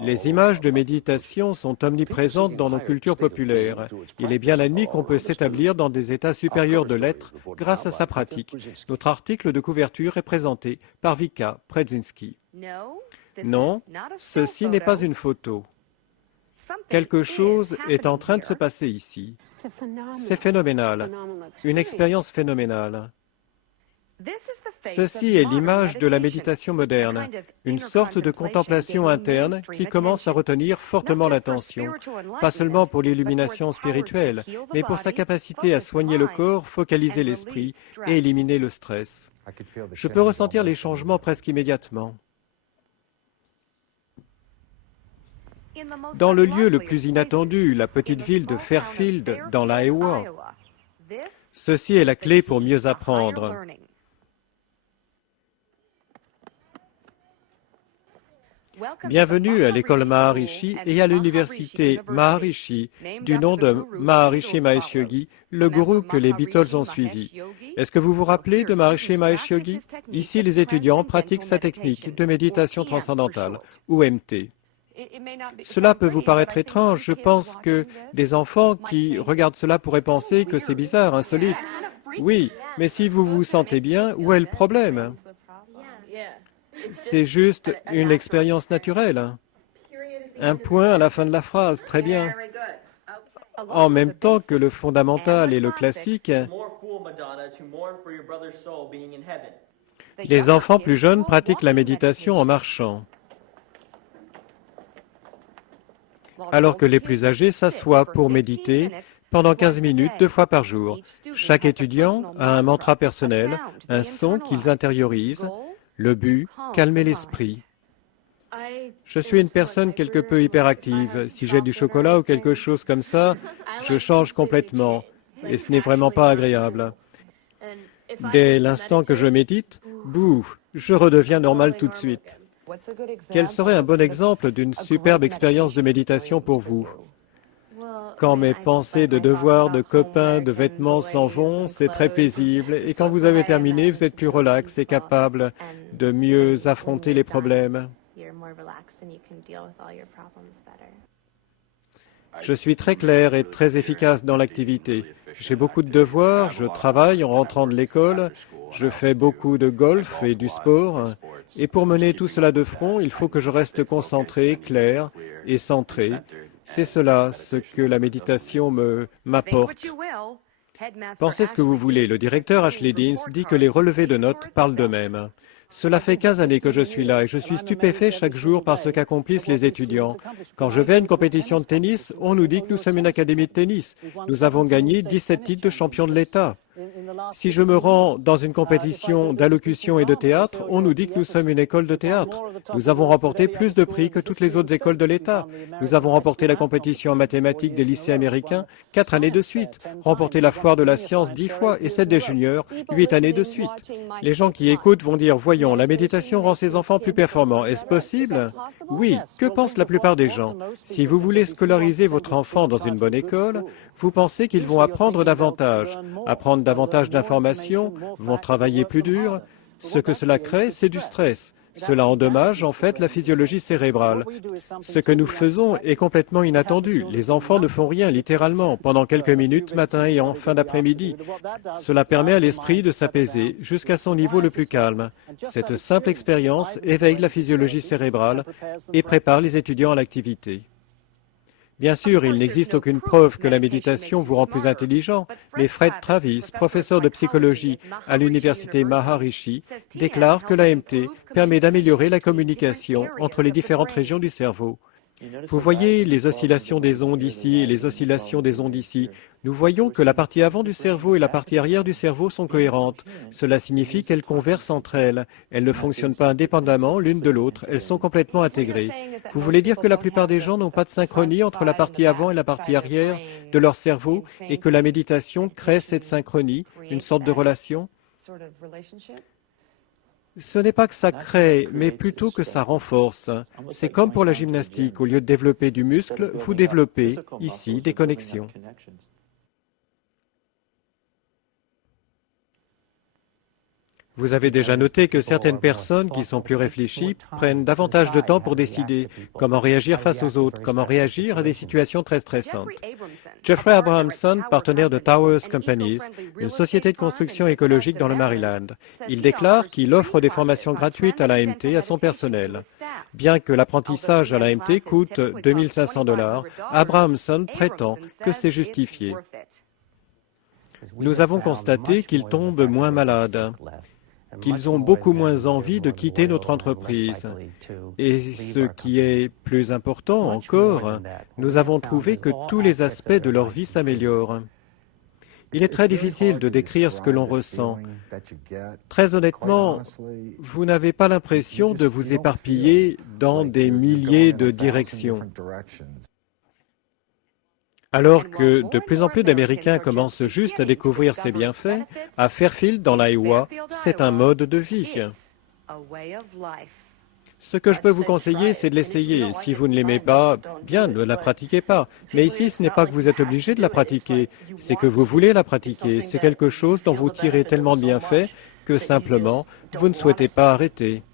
Les images de méditation sont omniprésentes dans nos cultures populaires. Il est bien admis qu'on peut s'établir dans des états supérieurs de l'être grâce à sa pratique. Notre article de couverture est présenté par Vika Predzinski. Non, ceci n'est pas une photo. Quelque chose est en train de se passer ici. C'est phénoménal, une expérience phénoménale. Ceci est l'image de la méditation moderne, une sorte de contemplation interne qui commence à retenir fortement l'attention, pas seulement pour l'illumination spirituelle, mais pour sa capacité à soigner le corps, focaliser l'esprit et éliminer le stress. Je peux ressentir les changements presque immédiatement. Dans le lieu le plus inattendu, la petite ville de Fairfield, dans l'Iowa, ceci est la clé pour mieux apprendre. Bienvenue à l'école Maharishi et à l'université Maharishi, du nom de Maharishi Mahesh Yogi, le gourou que les Beatles ont suivi. Est-ce que vous vous rappelez de Maharishi Mahesh Yogi? Ici, les étudiants pratiquent sa technique de méditation transcendantale, ou MT. Cela peut vous paraître étrange. Je pense que des enfants qui regardent cela pourraient penser que c'est bizarre, insolite. Oui, mais si vous vous sentez bien, où est le problème? C'est juste une expérience naturelle. Un point à la fin de la phrase, très bien. En même temps que le fondamental et le classique, les enfants plus jeunes pratiquent la méditation en marchant, alors que les plus âgés s'assoient pour méditer pendant 15 minutes 2 fois par jour. Chaque étudiant a un mantra personnel, un son qu'ils intériorisent. Le but, calmer l'esprit. Je suis une personne quelque peu hyperactive. Si j'ai du chocolat ou quelque chose comme ça, je change complètement. Et ce n'est vraiment pas agréable. Dès l'instant que je médite, bouh, je redeviens normal tout de suite. Quel serait un bon exemple d'une superbe expérience de méditation pour vous? Quand mes pensées de devoirs, de copains, de vêtements s'en vont, c'est très paisible. Et quand vous avez terminé, vous êtes plus relax et capable de mieux affronter les problèmes. Je suis très clair et très efficace dans l'activité. J'ai beaucoup de devoirs, je travaille en rentrant de l'école, je fais beaucoup de golf et du sport. Et pour mener tout cela de front, il faut que je reste concentré, clair et centré. C'est cela ce que la méditation m'apporte. Pensez ce que vous voulez. Le directeur Ashley Deans dit que les relevés de notes parlent d'eux-mêmes. Cela fait 15 années que je suis là et je suis stupéfait chaque jour par ce qu'accomplissent les étudiants. Quand je vais à une compétition de tennis, on nous dit que nous sommes une académie de tennis. Nous avons gagné 17 titres de champion de l'État. Si je me rends dans une compétition d'allocution et de théâtre, on nous dit que nous sommes une école de théâtre. Nous avons remporté plus de prix que toutes les autres écoles de l'État. Nous avons remporté la compétition en mathématiques des lycées américains 4 années de suite, remporté la foire de la science 10 fois et celle des juniors 8 années de suite. Les gens qui écoutent vont dire, voyons, la méditation rend ces enfants plus performants. Est-ce possible? Oui. Que pensent la plupart des gens? Si vous voulez scolariser votre enfant dans une bonne école, vous pensez qu'ils vont apprendre davantage d'informations, vont travailler plus dur. Ce que cela crée, c'est du stress. Cela endommage en fait la physiologie cérébrale. Ce que nous faisons est complètement inattendu. Les enfants ne font rien, littéralement, pendant quelques minutes, matin et en fin d'après-midi. Cela permet à l'esprit de s'apaiser jusqu'à son niveau le plus calme. Cette simple expérience éveille la physiologie cérébrale et prépare les étudiants à l'activité. Bien sûr, il n'existe aucune preuve que la méditation vous rend plus intelligent, mais Fred Travis, professeur de psychologie à l'université Maharishi, déclare que l'AMT permet d'améliorer la communication entre les différentes régions du cerveau. Vous voyez les oscillations des ondes ici et les oscillations des ondes ici. Nous voyons que la partie avant du cerveau et la partie arrière du cerveau sont cohérentes. Cela signifie qu'elles conversent entre elles. Elles ne fonctionnent pas indépendamment l'une de l'autre, elles sont complètement intégrées. Vous voulez dire que la plupart des gens n'ont pas de synchronie entre la partie avant et la partie arrière de leur cerveau et que la méditation crée cette synchronie, une sorte de relation? Ce n'est pas que ça crée, mais plutôt que ça renforce. C'est comme pour la gymnastique, au lieu de développer du muscle, vous développez ici des connexions. Vous avez déjà noté que certaines personnes qui sont plus réfléchies prennent davantage de temps pour décider comment réagir face aux autres, comment réagir à des situations très stressantes. Jeffrey Abrahamson, partenaire de Towers Companies, une société de construction écologique dans le Maryland, il déclare qu'il offre des formations gratuites à l'AMT à son personnel. Bien que l'apprentissage à l'AMT coûte 2 500 $, Abrahamson prétend que c'est justifié. Nous avons constaté qu'ils tombent moins malades, qu'ils ont beaucoup moins envie de quitter notre entreprise. Et ce qui est plus important encore, nous avons trouvé que tous les aspects de leur vie s'améliorent. Il est très difficile de décrire ce que l'on ressent. Très honnêtement, vous n'avez pas l'impression de vous éparpiller dans des milliers de directions. Alors que de plus en plus d'Américains commencent juste à découvrir ces bienfaits, à Fairfield, dans l'Iowa, c'est un mode de vie. Ce que je peux vous conseiller, c'est de l'essayer. Si vous ne l'aimez pas, bien, ne la pratiquez pas. Mais ici, ce n'est pas que vous êtes obligé de la pratiquer, c'est que vous voulez la pratiquer. C'est quelque chose dont vous tirez tellement de bienfaits que simplement, vous ne souhaitez pas arrêter.